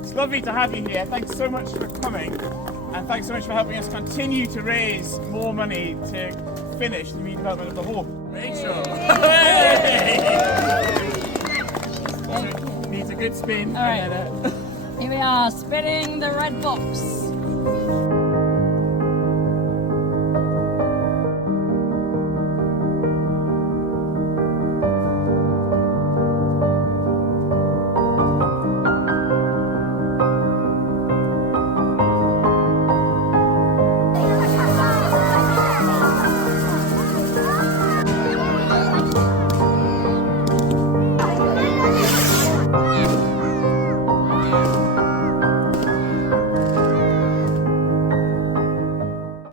It's lovely to have you here. Thanks so much for coming, and thanks so much for helping us continue to raise more money to finish the redevelopment of the hall. Rachel! Needs a good spin. All right. Here we are, spinning the red box.